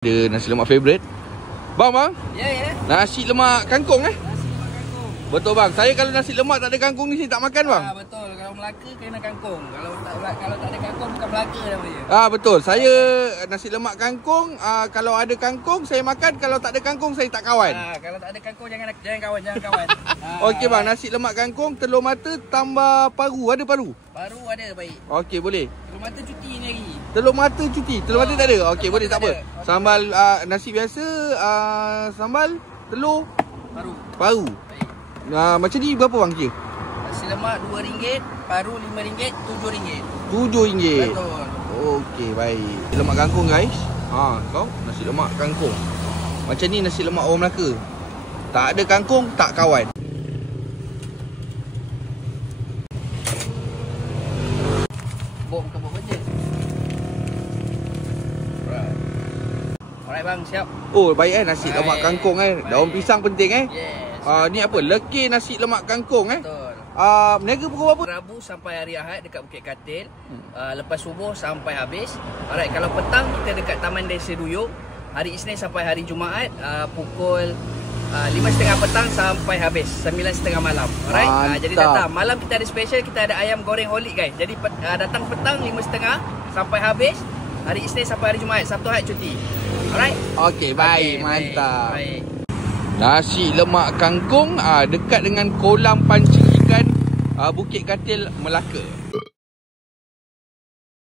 Ada nasi lemak favourite. Bang? Ya. Nasi lemak kangkung Nasi lemak kangkung. Betul bang. Saya kalau nasi lemak tak ada kangkung ni saya tak makan bang. Betul. Kalau Melaka kena kangkung. Kalau tak ada kangkung bukan Melaka namanya. Betul. Saya nasi lemak kangkung, kalau ada kangkung saya makan, kalau tak ada kangkung saya tak kawan. Kalau tak ada kangkung jangan kawan. Okey bang, nasi lemak kangkung telur mata tambah paru. Ada paru? Paru ada baik. Okey, boleh. Telur mata cuti ni hari. Telur mata cuti. Telur mata tak ada. Okey, boleh tak apa. Okay. Sambal nasi biasa, sambal telur paru. Baik. Macam ni berapa bang kira? Nasi lemak RM2, paru RM5, RM7. RM7. Betul. Okey, baik. Nasi lemak kangkung guys. Kau nasi lemak kangkung. Macam ni nasi lemak orang Melaka. Tak ada kangkung, tak kawan. Bukan buat kerja. Alright bang, siap. Oh, baik nasi lemak kangkung Daun pisang penting Yes. Ni apa? Lekir nasi lemak kangkung Betul. Berniaga pukul berapa? Rabu sampai hari Ahad dekat Bukit Katil. Lepas subuh sampai habis. Alright, kalau petang kita dekat Taman Desa Duyung. Hari Isnin sampai hari Jumaat pukul 5.30 petang sampai habis 9.30 malam. Alright. Jadi datang malam kita ada special, kita ada ayam goreng holik guys. Jadi datang petang 5.30 sampai habis. Hari Isnin sampai hari Jumaat, Sabtu Ahad cuti. Alright. Okey, baik, mantap. Baik. Nasi lemak kangkung dekat dengan kolam pancing ikan Bukit Katil, Melaka.